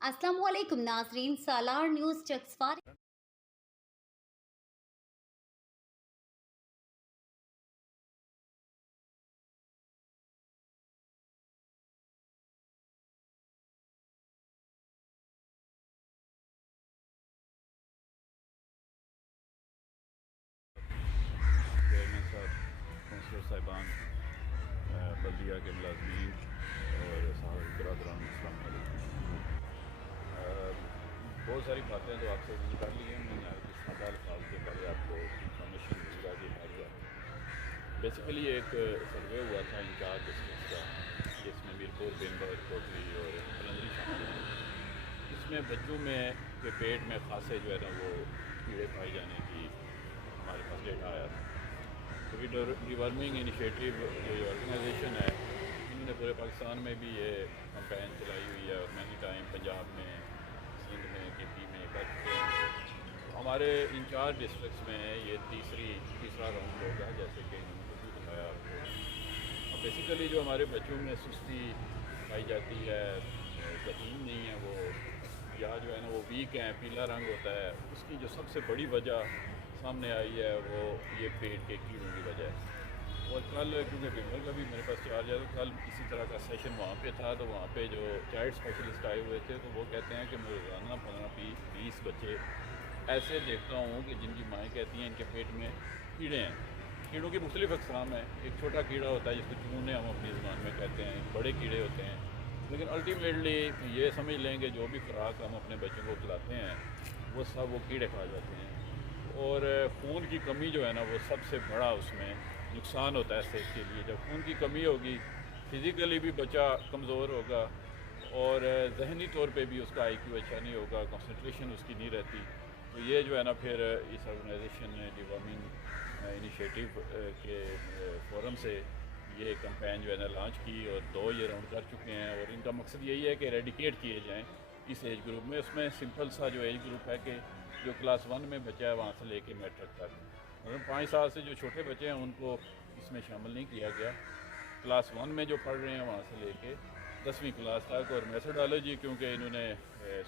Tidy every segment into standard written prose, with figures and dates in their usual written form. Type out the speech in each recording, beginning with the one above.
अस्सलामुअलैकुम नाज़रीन, सालार news चक्सवार chairman साहब, कौंसलर साहिबान, बल्दिया के मुलाजमीन और साहब बरदरान, अस्सलाम वालेकुम। बहुत सारी बातें तो आपसे कर ली हैं मैंने, कुछ सादा अल्फाज के पहले आपको इंफॉर्मेशन मिल रहा है कि बेसिकली एक सर्वे हुआ था इंचार्ज डिस्ट्रिक्ट का, जिसमें मीरपुर, बेंबर, कोटली और कलंदरी शामिल हैं। इसमें बच्चों में के पेट में खासे जो है ना वो कीड़े पाए जाने की हमारे पास डेटा आया था। क्योंकि डिवर्मिंग इनिशिएटिव जो ये ऑर्गेनाइजेशन है, इन्होंने पूरे पाकिस्तान में भी ये कैंपेन चलाई हुई है और मैनी टाइम पंजाब में, सिंध में, केपी में कर चुके हैं। तो हमारे इंचार्ज डिस्ट्रिक्ट्स में ये तीसरा राउंड होगा, जैसे कि इन्होंने खुद भी बताया आपको। अब बेसिकली जो हमारे बच्चों में सुस्ती पाई जाती है, यकीन नहीं है वो, या जो है ना वो वीक हैं, पीला रंग होता है, उसकी जो सबसे बड़ी वजह सामने आई है वो ये पेट के कीड़ों की वजह है। और कल क्योंकि बिमल का भी मेरे पास चार्ज है, तो कल इसी तरह का सेशन वहाँ पे था, तो वहाँ पे जो चाइल्ड स्पेशलिस्ट आए हुए थे, तो वो कहते हैं कि मैं रोज़ाना 15-20 बच्चे ऐसे देखता हूँ कि जिनकी माएँ कहती हैं इनके पेट में कीड़े हैं। कीड़ों की मुख्तलिफ़ अक़साम है। एक छोटा कीड़ा होता है जिसको चूने हम अपनी ज़बान में कहते हैं, बड़े कीड़े होते हैं, लेकिन अल्टीमेटली ये समझ लें कि जो भी खुराक हम अपने बच्चों को खिलाते हैं वो सब वो कीड़े खा जाते हैं। और खून की कमी जो है ना वो सबसे बड़ा उसमें नुकसान होता है सेहत के लिए। जब खून की कमी होगी, फ़िज़िकली भी बच्चा कमज़ोर होगा और ज़हनी तौर पे भी उसका IQ अच्छा नहीं होगा, कंसंट्रेशन उसकी नहीं रहती। तो ये जो है ना फिर इस ऑर्गेनाइजेशन ने डिवर्मिंग इनिशिएटिव के फोरम से ये कैंपेन जो है ना लॉन्च की और 2 ये राउंड कर चुके हैं। और इनका मकसद यही है कि एरेडिकेट किए जाएँ इस एज ग्रुप में। उसमें सिंपल सा जो एज ग्रुप है कि जो क्लास 1 में बच्चा है वहाँ से लेके मैट्रिक तक, मतलब 5 साल से जो छोटे बच्चे हैं उनको इसमें शामिल नहीं किया गया। क्लास 1 में जो पढ़ रहे हैं वहाँ से लेके 10वीं क्लास तक। और मेथोडोलॉजी क्योंकि इन्होंने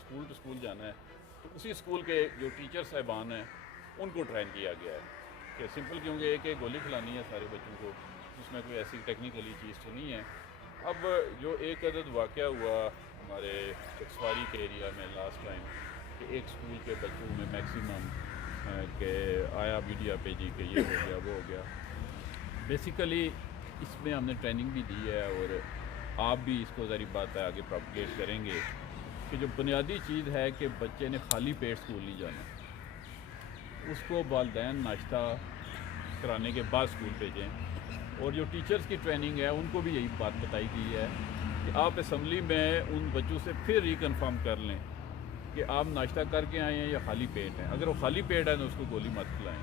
स्कूल टू स्कूल जाना है, तो उसी स्कूल के जो टीचर साहिबान हैं उनको ट्रेन किया गया है कि सिंपल, क्योंकि एक एक गोली खिलानी है सारे बच्चों को, उसमें कोई ऐसी टेक्निकली चीज़ तो नहीं है। अब जो एक अदद वाक़या हुआ हमारे चक्सवारी के एरिया में लास्ट टाइम कि एक स्कूल के बच्चों में मैक्सिमम के आया मीडिया पे जी कि ये हो गया वो हो गया। बेसिकली इसमें हमने ट्रेनिंग भी दी है और आप भी इसको ज़री बात है आगे प्रोपगेट करेंगे कि जो बुनियादी चीज़ है कि बच्चे ने खाली पेट स्कूल नहीं जाना, उसको वालिदैन नाश्ता कराने के बाद स्कूल भेजें। और जो टीचर्स की ट्रेनिंग है उनको भी यही बात बताई गई है कि आप असम्बली में उन बच्चों से फिर रिकन्फर्म कर लें कि आप नाश्ता करके आए हैं या खाली पेट हैं। अगर वो खाली पेट है तो उसको गोली मत खिलाएं।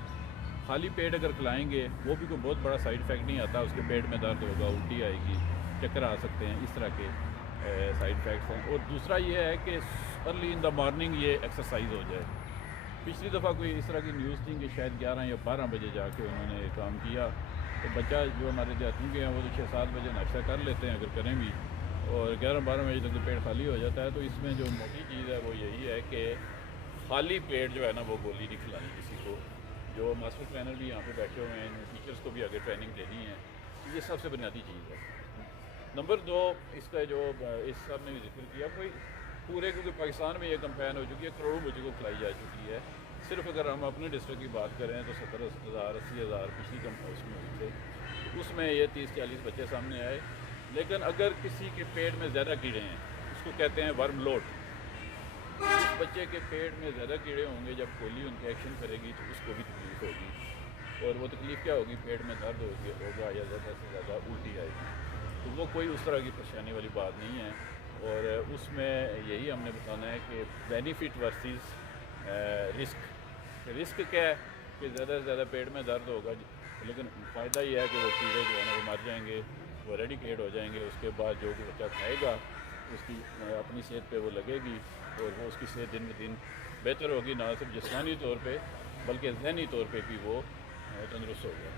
खाली पेट अगर खिलाएंगे वो भी कोई बहुत बड़ा साइड इफ़ेक्ट नहीं आता, उसके पेट में दर्द होगा, उल्टी आएगी, चक्कर आ सकते हैं, इस तरह के साइड इफ़ेक्ट्स हैं। और दूसरा ये है कि अर्ली इन द मॉर्निंग ये एक्सरसाइज हो जाए। पिछली दफ़ा कोई इस तरह की न्यूज़ थी कि शायद 11 या 12 बजे जाके उन्होंने काम किया, तो बच्चा जो हमारे देहातों के हैं वो तो 6-7 बजे नाश्ता कर लेते हैं अगर करें भी, और 11-12 बजे तक तो पेट खाली हो जाता है। तो इसमें जो मोटी चीज़ है वो यही है कि खाली पेट जो है ना वो गोली नहीं खिलानी किसी को। जो मास्टर ट्रेनर भी यहाँ पे बैठे हुए हैं, टीचर्स को भी आगे ट्रेनिंग देनी है, ये सबसे बुनियादी चीज़ है। नंबर 2, इसका जो इस साहब ने भी जिक्र किया, कोई पूरे क्योंकि पाकिस्तान में ये कैंपेन हो चुकी है, करोड़ों बच्चों को खिलाई जा चुकी है। सिर्फ अगर हम अपने डिस्ट्रिक्ट की बात करें तो 70,000 80,000 पिछली कम उसमें हुए थे, उसमें ये 30-40 बच्चे सामने आए। लेकिन अगर किसी के पेट में ज़्यादा कीड़े हैं, उसको कहते हैं वर्म लोड, जिस बच्चे के पेट में ज़्यादा कीड़े होंगे जब कोली उनके एक्शन करेगी तो उसको भी तकलीफ़ होगी। और वो तकलीफ़ क्या होगी, पेट में दर्द होगा या ज़्यादा से ज़्यादा उल्टी आएगी। तो वो कोई उस तरह की परेशानी वाली बात नहीं है। और उसमें यही हमने बताना है कि बेनिफिट वर्सेस रिस्क क्या है कि ज़्यादा से ज़्यादा पेट में दर्द होगा, लेकिन फ़ायदा ये है कि वो कीड़े जो है ना वो मर जाएंगे, वो रेडिकेट हो जाएंगे। उसके बाद जो बच्चा खाएगा उसकी अपनी सेहत पे वो लगेगी और वो उसकी सेहत दिन ब दिन बेहतर होगी, ना सिर्फ जिस्मानी तौर पे बल्कि ज़हनी तौर पे भी वो तंदुरुस्त होगा।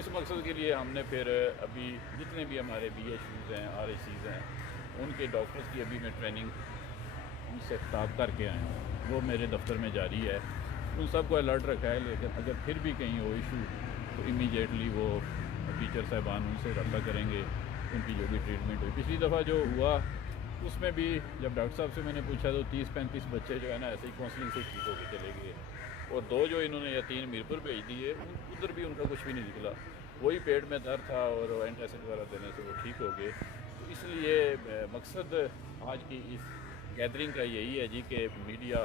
इस मकसद के लिए हमने फिर अभी जितने भी हमारे BHUs हैं, RACs हैं, उनके डॉक्टर्स की अभी मैं ट्रेनिंग سے خطاب کر کے آئے ہیں وہ میرے دفتر میں جاری ہے. ان سب کو الرٹ رکھا ہے, لیکن اگر پھر بھی کہیں ہو ایشو تو امیڈیٹلی وہ ٹیچر صاحبان ان سے رابطہ کریں گے, ان کی جو بھی ٹریٹمنٹ ہوئی. پچھلی دفعہ جو ہوا اس میں بھی جب ڈاکٹر صاحب سے میں نے پوچھا تو 30-35 بچے جو ہے نا ایسے ہی کاؤنسلنگ سے ٹھیک ہو کے چلے گئے, اور 2 جو انہوں نے یا 3 میرپور بھیج دیے ادھر بھی ان کا کچھ بھی نہیں نکلا. وہی پیٹ میں درد تھا اور اینٹی ایسڈ وغیرہ دینے سے وہ ٹھیک ہو گئے. تو اس لیے مقصد آج کی اس گیدرنگ کا یہی ہے جی کہ میڈیا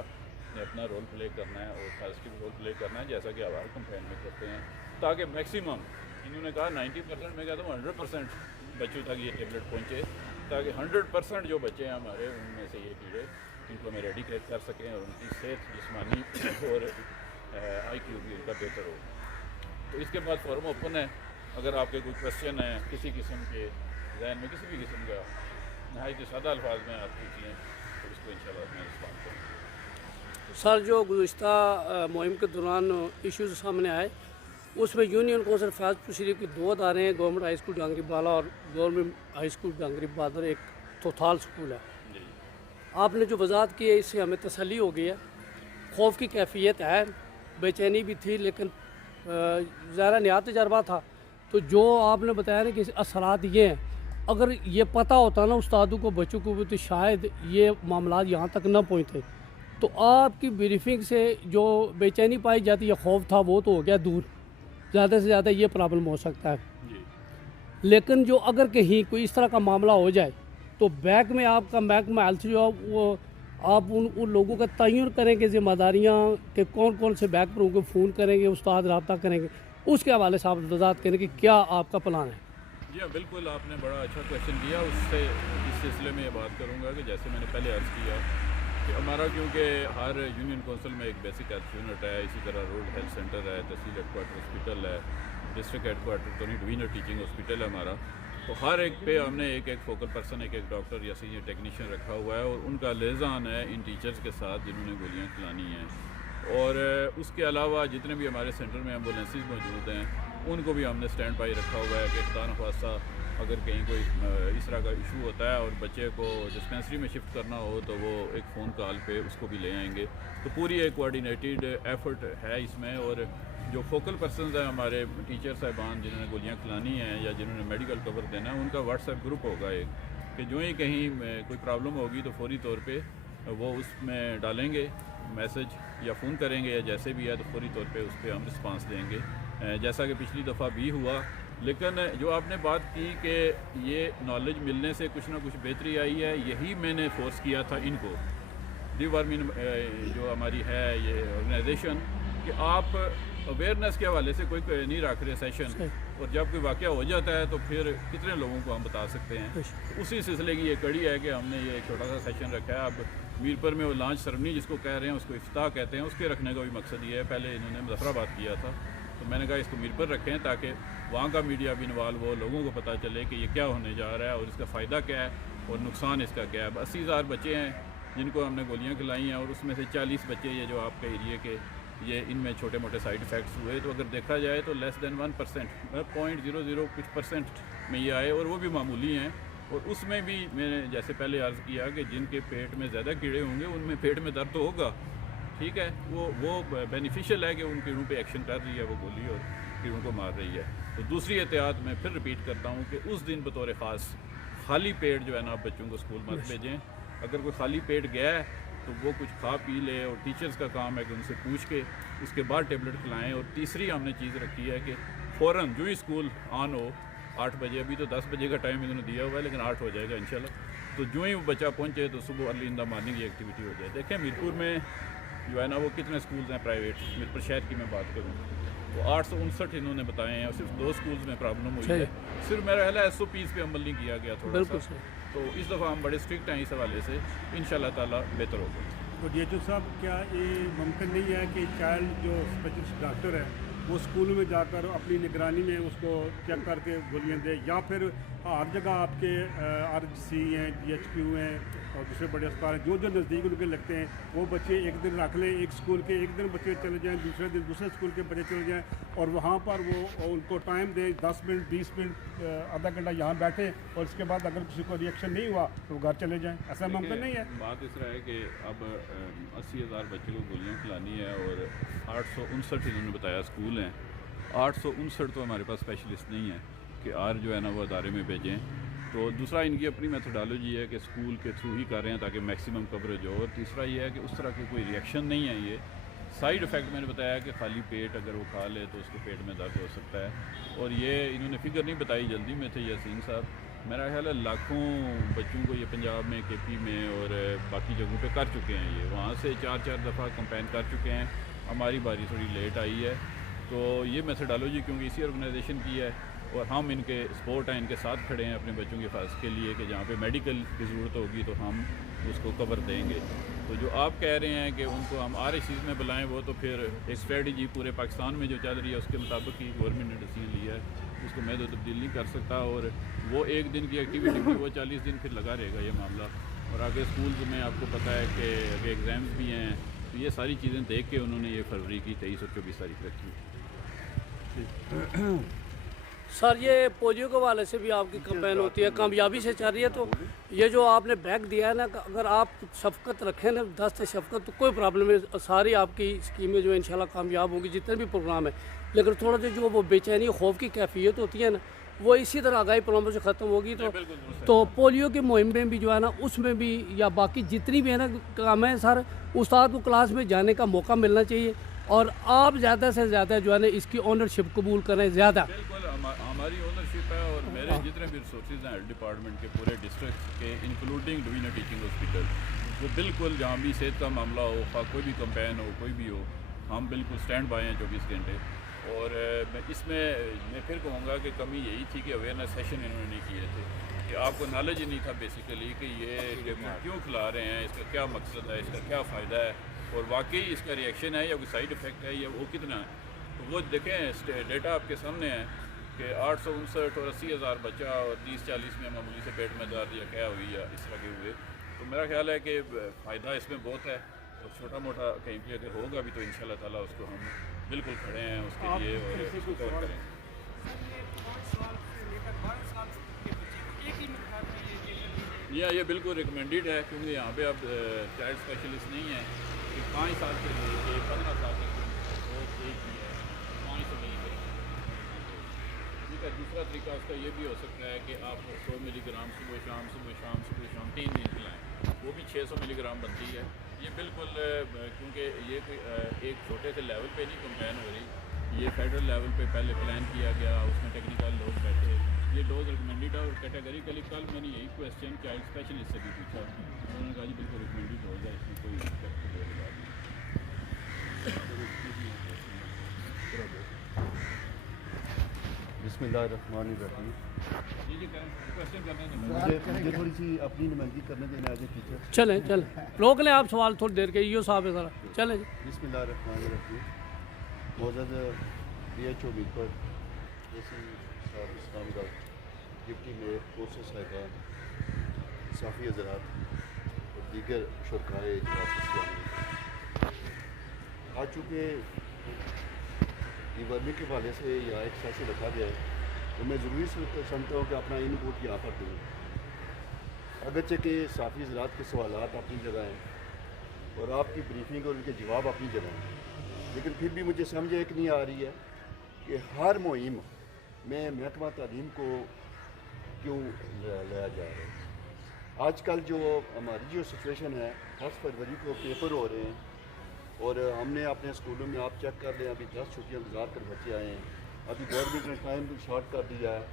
نے اپنا رول پلے کرنا ہے اور پازیٹیو رول پلے کرنا ہے جیسا کہ ہمارے کمپین میں کرتے ہیں, تاکہ میکسیمم, انہوں نے کہا 90%, میں کہتا ہوں 100% بچوں تک یہ ٹیبلٹ پہنچے, تاکہ 100% جو بچے ہیں ہمارے ان میں سے یہ کیڑے ان کو ہم ایریڈیکیٹ کر سکیں اور ان کی صحت جسمانی اور آئی کیو بھی ان کا بہتر ہو. تو اس کے بعد فورم اوپن ہے, اگر آپ کے کوئی کویشچن ہیں کسی قسم کے ذہن میں کسی بھی قسم کا نہایت سادہ الفاظ میں آپ پوچھیں تو اس کو انشاءاللہ میں رسپانس کروں. سر, جو گزشتہ مہم کے دوران ایشوز سامنے آئے اس میں یونین کونسل فیض شریف کے 2 ادارے ہیں, گورنمنٹ ہائی اسکول ڈانگری بالا اور گورنمنٹ ہائی اسکول ڈانگری بہادر, ایک توتھال اسکول ہے. آپ نے جو وضاحت کی ہے اس سے ہمیں تسلی ہو گئی ہے. خوف کی کیفیت ہے, بے چینی بھی تھی, لیکن ظاہرہ نیا تجربہ تھا. تو جو آپ نے بتایا نا کہ اثرات یہ ہیں, اگر یہ پتہ ہوتا نا استادوں کو بچوں کو بھی تو شاید یہ معاملات یہاں تک نہ پہنچتے. تو آپ کی بریفنگ سے جو بے چینی پائی جاتی ہے, خوف تھا, وہ تو ہو گیا دور. زیادہ سے زیادہ یہ پرابلم ہو سکتا ہے, لیکن جو اگر کہیں کوئی اس طرح کا معاملہ ہو جائے تو بیک میں آپ کا محکمہ ہیلتھ جو ہے وہ آپ ان لوگوں کا تعین کریں گے ذمہ داریاں کہ کون کون سے بیک پر ان کو فون کریں گے, استاد رابطہ کریں گے, اس کے حوالے سے آپ وضاحت کریں کہ کیا آپ کا پلان ہے. جی ہاں بالکل, آپ نے بڑا اچھا کویشچن دیا. اس سے اس سلسلے میں یہ بات کروں گا کہ جیسے میں نے پہلے عرض کیا کہ ہمارا کیونکہ ہر یونین کونسل میں ایک بیسک ہیلتھ یونٹ ہے, اسی طرح روڈ ہیلتھ سینٹر ہے, تحصیل ہیڈ کوارٹر ہاسپٹل ہے, ڈسٹرکٹ ہیڈ کوارٹر تو ڈوینر ٹیچنگ ہاسپٹل ہے ہمارا. تو ہر ایک پہ ہم نے ایک فوکل پرسن, ایک ڈاکٹر یا سینئر ٹیکنیشین رکھا ہوا ہے, اور ان کا لیزان ہے ان ٹیچرز کے ساتھ جنہوں نے گولیاں کھلانی ہیں. اور اس کے علاوہ جتنے بھی ہمارے سینٹر میں ایمبولینسز موجود ہیں ان کو بھی ہم نے اسٹینڈ بائی رکھا ہوا ہے کہ خدا نخواستہ اگر کہیں کوئی اس طرح کا ایشو ہوتا ہے اور بچے کو ڈسپینسری میں شفٹ کرنا ہو تو وہ ایک فون کال پہ اس کو بھی لے آئیں گے. تو پوری ایک کوآرڈینیٹڈ ایفرٹ ہے اس میں. اور جو فوکل پرسنز ہیں ہمارے ٹیچر صاحبان جنہوں نے گولیاں کھلانی ہیں یا جنہوں نے میڈیکل کور دینا ہے, ان کا واٹس ایپ گروپ ہوگا ایک کہ جو ہی کہیں کوئی پرابلم ہوگی تو فوری طور پہ وہ اس میں ڈالیں گے میسج یا فون کریں گے یا جیسے بھی ہے, تو فوری طور پہ اس پہ ہم رسپانس دیں گے, جیسا کہ پچھلی دفعہ بھی ہوا. لیکن جو آپ نے بات کی کہ یہ نالج ملنے سے کچھ نہ کچھ بہتری آئی ہے, یہی میں نے فورس کیا تھا ان کو, ڈی وارمن جو ہماری ہے یہ آرگنائزیشن, کہ آپ اویئرنیس کے حوالے سے کوئی نہیں رکھ رہے سیشن, اور جب کوئی واقعہ ہو جاتا ہے تو پھر کتنے لوگوں کو ہم بتا سکتے ہیں. اسی سلسلے کی یہ کڑی ہے کہ ہم نے یہ ایک چھوٹا سا سیشن رکھا ہے. اب میرپور میں وہ لانچ سرمنی جس کو کہہ رہے ہیں, اس کو افتتاح کہتے ہیں, اس کے رکھنے کا بھی مقصد یہ ہے. پہلے انہوں نے مظفرآباد کیا تھا, تو میں نے کہا اس کو میرپور رکھیں تاکہ وہاں کا میڈیا بھی انوالو ہو, لوگوں کو پتہ چلے کہ یہ کیا ہونے جا رہا ہے اور اس کا فائدہ کیا ہے اور نقصان اس کا کیا ہے. 80,000 بچے ہیں جن کو ہم نے گولیاں کھلائی ہیں, اور اس میں سے 40 بچے یہ جو آپ کے ایریے کے یہ ان میں چھوٹے موٹے سائیڈ افیکٹس ہوئے. تو اگر دیکھا جائے تو لیس دین 1%, 0.00 کچھ % میں یہ آئے, اور وہ بھی معمولی ہیں. اور اس میں بھی میں نے جیسے پہلے عرض کیا کہ جن کے پیٹ میں زیادہ کیڑے ہوں گے ان میں پیٹ میں درد تو ہوگا, ٹھیک ہے, وہ بینیفیشیل ہے کہ ان کیڑوں پہ ایکشن کر رہی ہے وہ گولی اور کیڑوں کو مار رہی ہے. تو دوسری احتیاط میں پھر رپیٹ کرتا ہوں کہ اس دن بطور خاص خالی پیٹ جو ہے نا آپ بچوں کو اسکول مت بھیجیں. اگر کوئی خالی پیٹ گیا ہے تو وہ کچھ کھا پی لے, اور ٹیچرز کا کام ہے کہ ان سے پوچھ کے اس کے بعد ٹیبلٹ کھلائیں. اور تیسری ہم نے چیز رکھی ہے کہ فوراً جو ہی اسکول آن ہو 8 بجے, ابھی تو 10 بجے کا ٹائم انہوں نے دیا ہوا ہے لیکن 8 ہو جائے گا انشاءاللہ, تو جو ہی وہ بچہ پہنچے تو صبح ارلی ان دا مارننگ یہ ایکٹیویٹی ہو جائے. دیکھیں میرپور میں جو ہے نا وہ کتنے اسکولز ہیں پرائیویٹ, میرپور شہر کی میں بات کروں تو 859 انہوں نے بتائے ہیں, اور صرف 2 اسکولز میں پرابلم ہوئی ہے. صرف میرا خیال ہے SOPs پہ عمل نہیں کیا گیا تھوڑا سا, تو اس دفعہ ہم بڑے اسٹرکٹ ہیں اس حوالے سے, انشاءاللہ تعالیٰ بہتر ہوگا. تو ڈی ایچ او صاحب, کیا یہ ممکن نہیں ہے کہ چائلڈ جو اسپیشلسٹ ڈاکٹر ہے वो स्कूलों में जाकर अपनी निगरानी में उसको चेक करके गोलियाँ दे, या फिर हर जगह आपके RGC हैं, GHQ हैं और दूसरे बड़े अस्पताल हैं, जो जो नज़दीक उनके लगते हैं, वो बच्चे एक दिन रख लें एक स्कूल के, एक दिन बच्चे चले जाएँ, दूसरे दिन दूसरे स्कूल के बच्चे चले जाएँ, और वहाँ पर वो उनको टाइम दें 10 मिनट 20 मिनट आधा घंटा यहाँ बैठे, और उसके बाद अगर किसी को रिएक्शन नहीं हुआ तो घर चले जाएँ। ऐसा मुमकिन नहीं है। बात इस तरह है कि अब 80,000 बच्चों को गोलियाँ खिलानी है और 859 इन्होंने बताया स्कूल हैं, 859 तो हमारे पास स्पेशलिस्ट नहीं है कि आर जो है ना वो अदारे में भेजें। तो दूसरा इनकी अपनी मेथोडोलॉजी है कि स्कूल के थ्रू ही कर रहे हैं ताकि मैक्सिमम कवरेज हो, और तीसरा ये है कि उस तरह की कोई रिएक्शन नहीं है। ये साइड इफ़ेक्ट मैंने बताया कि खाली पेट अगर वो खा ले तो उसके पेट में दर्द हो सकता है, और ये इन्होंने फिगर नहीं बताई, जल्दी में थे यासीन साहब। मेरा ख्याल है लाखों बच्चों को ये पंजाब में, KP में और बाकी जगहों पे कर चुके हैं, ये वहाँ से 4-4 दफ़ा कंपेन कर चुके हैं। हमारी बारी थोड़ी लेट आई है, तो ये मेथोडोलॉजी क्योंकि इसी ऑर्गेनाइजेशन की है और हम इनके सपोर्ट हैं, इनके साथ खड़े हैं अपने बच्चों के हिफाजत के लिए कि जहाँ पे मेडिकल की ज़रूरत होगी तो हम उसको कवर देंगे। तो जो आप कह रहे हैं कि उनको हम RSCs में बुलाएं, वो तो फिर एक स्ट्रेटजी पूरे पाकिस्तान में जो चल रही है उसके मुताबिक ही गवर्नमेंट ने डिसीजन लिया है, उसको मैं तो तब्दील नहीं कर सकता। और वो एक दिन की एक्टिविटी थी, वो 40 दिन फिर लगा रहेगा ये मामला। और आगे स्कूल्स में आपको पता है कि आगे एग्ज़ाम्स भी हैं, तो ये सारी चीज़ें देख के उन्होंने ये फरवरी की 23 और 24 तारीख रखी। सर ये पोलियो के हवाले से भी आपकी कंपेन होती है, कामयाबी से चल रही है। तो ये जो आपने बैग दिया है ना, अगर आप शफकत रखें ना, दस्त शफकत, तो कोई प्रॉब्लम नहीं, सारी आपकी स्कीमें जो इंशाल्लाह कामयाब होगी, जितने भी प्रोग्राम है। लेकिन थोड़ा सा जो वो बेचैनी खौफ की कैफियत होती है ना, वो इसी तरह आगाही प्रोग्रामों से ख़त्म होगी। तो पोलियो की मुहिम में भी जो है ना, उसमें भी या बाकी जितनी भी है ना काम है सर, उस्ताद को क्लास में जाने का मौका मिलना चाहिए, और आप ज़्यादा से ज़्यादा जो है ना इसकी ओनरशिप कबूल करें ज़्यादा। बिल्कुल हमारी ओनरशिप है, और मेरे जितने भी रिसोर्सेज हैं हेल्थ डिपार्टमेंट के पूरे डिस्ट्रिक्ट के, इंक्लूडिंग डिवीजनल टीचिंग हॉस्पिटल, वो बिल्कुल जहाँ भी सेहत का मामला हो, कोई भी कंपेन हो, कोई भी हो, हम बिल्कुल स्टैंड बाय हैं 24 घंटे। और इसमें मैं फिर कहूँगा कि कमी यही थी कि अवेयरनेस सेशन इन्होंने नहीं किए थे, कि आपको नॉलेज ही नहीं था बेसिकली कि ये क्यों खिला रहे हैं, इसका क्या मकसद है, इसका क्या फ़ायदा है, और वाकई इसका रिएक्शन है या कोई साइड इफ़ेक्ट है या वो कितना है। तो वो देखें, डेटा आपके सामने है कि 859 और 80,000 बच्चा और 30-40 में मामूली से पेट में दर्द या क्या हुई या इस तरह के हुए। तो मेरा ख्याल है कि फ़ायदा इसमें बहुत है, और छोटा मोटा कहीं भी अगर होगा भी तो इंशाल्लाह ताला उसको हम बिल्कुल खड़े हैं उसके लिए और उसको कवर करेंगे। ये बिल्कुल रिकमेंडेड है, क्योंकि यहाँ पे अब चाइल्ड स्पेशलिस्ट नहीं है कि 5 साल से लेके 15 साल तक रोज़ एक ही है 500 मिलीग्राम। ठीक है, दूसरा तरीका उसका ये भी हो सकता है कि आप 100 मिलीग्राम सुबह शाम 3 दिन खिलाएँ, वो भी 600 मिलीग्राम बनती है। ये बिल्कुल क्योंकि ये कोई एक छोटे से लेवल पे नहीं कंपेन हो रही, ये फेडरल लेवल पे पहले प्लान किया गया, उसमें टेक्निकल लोग बैठे, ये डोज रिकमेंडेड है। और कैटेगरिकली कल मैंने यही क्वेश्चन चाइल्ड स्पेशलिस्ट से भी पूछा, उन्होंने कहा जी बिल्कुल रिकमेंडेड डोज है, इसमें कोई इफेक्ट नहीं होगा। बिस्मिल्लाहिर्रहमानिर्रहीम। जी क्वेश्चन करने मुझे थोड़ी सी अपनी नुमाइंदगी करने देना एज ए टीचर। चलें रोक लें आप सवाल थोड़ी देर के, यो साहब है ज़रा चलें। बिस्मिल्लाहिर्रहमानिर्रहीम। मौजूद DHO मीरपुर, इस्लाम डिप्टी मेयर, कोर्स साहिबान, साफ़ी हज़रात और दीगर शुरकाए इजलास आ चुके वर्मी के हवाले से यहाँ एक सेशन रखा गया है, तो मैं ज़रूरी समझता हूँ कि अपना इनपुट यहाँ पर दूँ। अगरचे कि साफ़ी हज़रात के सवालात अपनी जगह हैं और आपकी ब्रीफिंग और उनके जवाब अपनी जगह हैं, लेकिन फिर भी मुझे समझ एक नहीं आ रही है कि हर मुहिम में महकमा तालीम को क्यों लाया जा रहा है। आजकल जो हमारी जो सिचुएशन है, 10 फरवरी को पेपर हो रहे हैं और हमने अपने स्कूलों में आप चेक कर लें, अभी 10 छुट्टियाँ गुजार कर बच्चे आए हैं, अभी गवर्नमेंट ने टाइम भी शॉर्ट कर दिया है।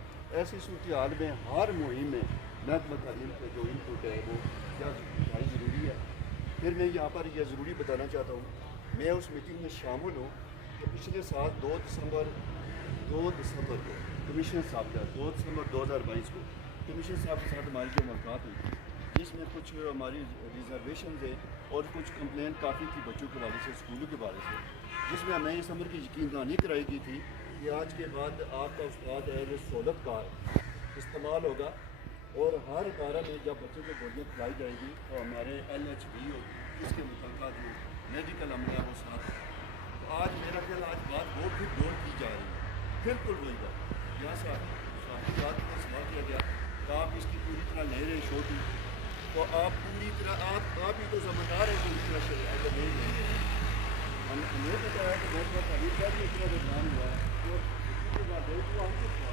ऐसी सूरत हाल में हर मुहिम में महकमा तालीम का जो इनपुट है वो क्या ज़रूरी है। फिर मैं यहाँ पर यह ज़रूरी बताना चाहता हूँ, मैं उस मीटिंग में शामिल हूँ कि पिछले साल 2 दिसंबर को कमिश्नर साहब का 2 दिसंबर 2022 को कमिश्नर साहब के साथ हमारी जो मुलाकात हुई, جس میں کچھ ہماری ریزرویشنز ہیں اور کچھ کمپلین کافی تھی بچوں کے بارے سے، اسکولوں کے بارے سے، جس میں ہمیں اس امر کی یقین دہانی کرائی گئی تھی کہ آج کے بعد آپ کا استاد ہے جو سہولت کار استعمال ہوگا، اور ہر ادارہ میں جب بچوں کو گولیاں کھلائی جائے گی تو ہمارے LHB ہوگی، اس کے متعلقہ جو میڈیکل عملہ ہے وہ ساتھ ہے۔ تو آج میرا خیال آج بات وہ پھر دور کی جا رہی ہے، بالکل وہی بات یہاں سے بات کو سوال کیا گیا کہ آپ اس کی پوری طرح لے رہے چھوٹی، تو آپ پوری طرح آپ ہی تو سمجھدار ہیں پوری طرح سے اگر نہیں لیں گے۔ ہم یہ بتایا کہ بہت بہت ابھی کیا بھی اتنا رجحان ہوا ہے اور اس کے بعد وہ ہم سے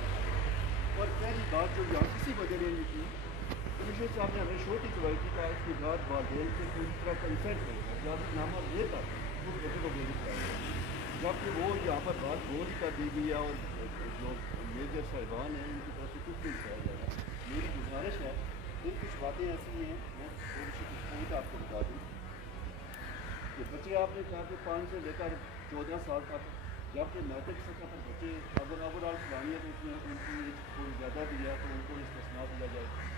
اور پہلی بات جو یہاں کسی وجہ نے نہیں کی، کمشنر صاحب نے ہمیں چھوٹی کروائی تھی کہ اس کے بعد والدین سے پوری طرح کنسنٹ کرے گا، اجازت نامہ لیتا اس بچے کو گولی کرائی ہے، جبکہ وہ یہاں پر بات گول کر دی گئی ہے اور جو میجر صاحبان ہیں ان کی طرف سے کچھ نہیں کیا جائے گا۔ میری گزارش ہے کہ کچھ باتیں ایسی ہیں، میں تھوڑی سی کچھ پوائنٹ آپ کو بتا دوں کہ بچے آپ نے کہا کہ 5 سے لے کر 14 سال تک، جبکہ میٹرک سطح پر بچے اگر اوور آل پرانی ہے تو اس میں ان کی ایج تھوڑی زیادہ بھی ہے تو ان کو استثنا دیا جائے۔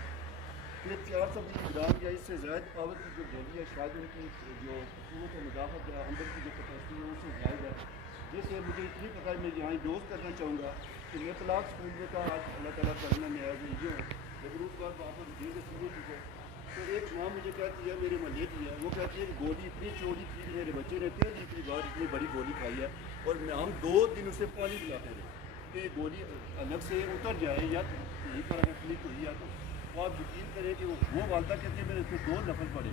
پھر 420 گرام یا اس سے زائد پاور کی جو گولی ہے شاید ان کی جو قوت و مدافعت یا اندر کی جو کیپیسٹی ہے اس سے زائد ہے، جس سے مجھے اتنی پتہ ہے میں یہاں انڈوز کرنا چاہوں گا کہ میں طلاق اسکول میں کا آج اللہ تعالیٰ کرنا میں ایز یہ ہوں، لیکن اس بار واپس جیل سے سیدھے چکے تو ایک ماں مجھے کہتی ہے میرے محلے کی ہے، وہ کہتی ہے کہ گولی اتنی چوڑی تھی کہ میرے بچے نے اتنی بار اتنی بڑی گولی کھائی ہے اور ہم 2 دن اسے پانی پلاتے رہے کہ گولی الگ سے اتر جائے یا یہیں پر اگر کلک ہوئی ہے تو آپ یقین کریں کہ وہ والدہ کہتی ہے میرے اس پہ 2 نفل پڑے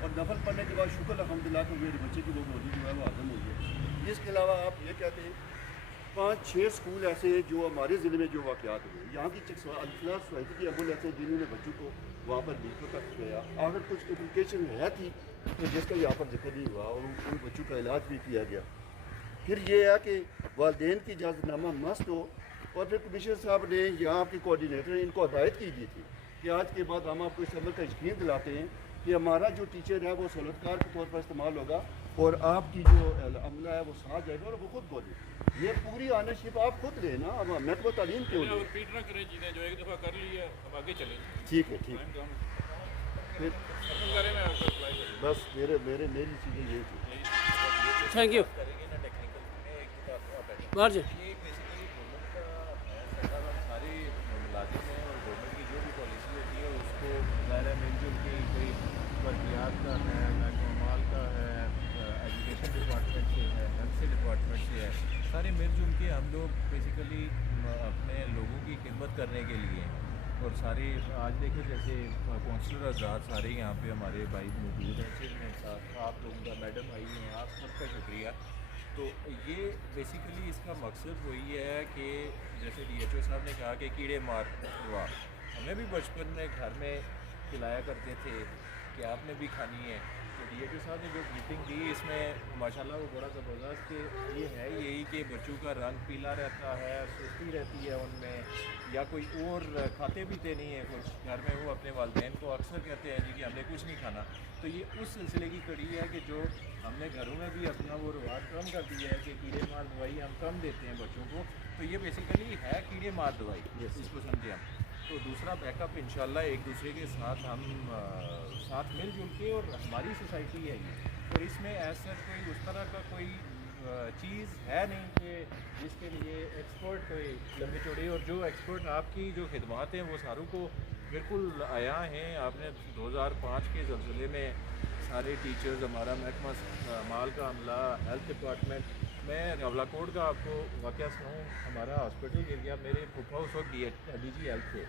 اور نفل پڑنے کے بعد شکر الحمدللہ کہ میرے بچے کی وہ گولی جو ہے وہ ہضم ہوئی ہے۔ اس کے علاوہ آپ یہ کہتے ہیں 5-6 اسکول ایسے ہیں جو ہمارے ضلع میں جو واقعات ہوئے، یہاں کی الفلاح سوسائٹی کی ایمبولینس ایسے جنہوں نے بچوں کو وہاں پر بالکل تک گیا، اگر کچھ اپلیکیشن ہے تھی تو جس کا یہاں پر ذکر نہیں ہوا اور ان بچوں کا علاج بھی کیا گیا۔ پھر یہ ہے کہ والدین کی اجازت نامہ مست ہو، اور پھر کمشنر صاحب نے یہاں آپ کے کوآرڈینیٹر ان کو ہدایت کی گئی تھی کہ آج کے بعد ہم آپ کو اس عمل کا یقین دلاتے ہیں کہ ہمارا جو ٹیچر ہے وہ سہولت کار کے طور پر استعمال ہوگا اور آپ کی جو عملہ ہے وہ ساتھ جائے گا اور وہ خود بولے، یہ پوری آنرشپ آپ خود لیں نا، اب محکمہ تعلیم کیوں لیں؟ ریپیٹ نہ کریں چیزیں جو ایک دفعہ کر لی ہے اب آگے چلیں۔ ٹھیک ہے ٹھیک ہے، پھر بس میری چیزیں یہی تھی۔ تھینک یو باہر جی۔ سارے ملازم ہیں اور گورنمنٹ کی جو بھی پالیسی ہوتی ہے اس کو ظاہر مل جل کے کوئی ترقیات کا ہے، محکمہ مال کا ہے، ایجوکیشن ڈپارٹمنٹ سے ہے، ہیلتھ سے ڈپارٹمنٹ سے ہے، سارے مل جل کے ہم لوگ بیسیکلی اپنے لوگوں کی خدمت کرنے کے لیے، اور سارے آج دیکھیں جیسے کونسلر حضرات سارے یہاں پہ ہمارے بھائی موجود ہیں، چیئرمین صاحب، آپ لوگوں کا میڈم آئی ہیں، آپ سب کا شکریہ۔ تو یہ بیسیکلی اس کا مقصد وہی ہے کہ جیسے DHO صاحب نے کہا کہ کیڑے مار دوا ہمیں بھی بچپن میں گھر میں کھلایا کرتے تھے کہ آپ نے بھی کھانی ہے، تو DHO صاحب نے جو میٹنگ دی اس میں ماشاءاللہ وہ بڑا زبردست کہ یہ ہے یہی کہ بچوں کا رنگ پیلا رہتا ہے، سستی رہتی ہے ان میں، یا کوئی اور کھاتے پیتے نہیں ہیں کچھ گھر میں، وہ اپنے والدین کو اکثر کہتے ہیں جی کہ ہم نے کچھ نہیں کھانا، تو یہ اس سلسلے کی کڑی ہے کہ جو ہم نے گھروں میں بھی اپنا وہ رواج کم کر دیا ہے کہ کیڑے مار دوائی ہم کم دیتے ہیں بچوں کو، تو یہ بیسیکلی ہے کیڑے مار دوائی، اس کو سمجھے ہم۔ تو دوسرا بیک اپ انشاءاللہ ایک دوسرے کے ساتھ ہم ساتھ مل جل کے، اور ہماری سوسائٹی ہے یہ، اور اس میں ایسا کوئی اس طرح کا کوئی چیز ہے نہیں کہ جس کے لیے ایکسپرٹ کوئی لمبی چوڑی، اور جو ایکسپرٹ آپ کی جو خدمات ہیں وہ ساروں کو بالکل آیا ہیں۔ آپ نے 2005 کے زلزلے میں سارے ٹیچرز، ہمارا محکمہ مال کا عملہ، ہیلتھ ڈپارٹمنٹ، میں راولہ کوٹ کا آپ کو واقعہ سناؤں، ہمارا ہاسپٹل گر گیا، میرے پھپھا اس وقت DG ہیلتھ تھے،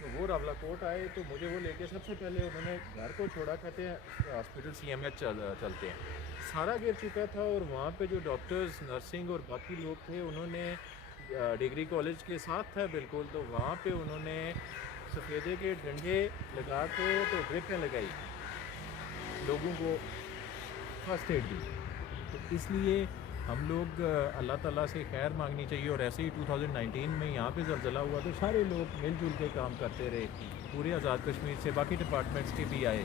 تو وہ راولہ کوٹ آئے تو مجھے وہ لے کے سب سے پہلے انہوں نے گھر کو چھوڑا، کہتے ہیں ہاسپٹل CMH چلتے ہیں، سارا گر چکا تھا، اور وہاں پہ جو ڈاکٹرز، نرسنگ اور باقی لوگ تھے انہوں نے ڈگری کالج کے ساتھ تھا بالکل، تو وہاں پہ انہوں نے سفیدے کے ڈنڈے لگا کے تو ڈرپیں لگائی، لوگوں کو فرسٹ ایڈ دی، تو اس لیے ہم لوگ اللہ تعالیٰ سے خیر مانگنی چاہیے، اور ایسے ہی 2019 میں یہاں پہ زلزلہ ہوا تو سارے لوگ مل جل کے کام کرتے رہے، پورے آزاد کشمیر سے باقی ڈپارٹمنٹس کے بھی آئے،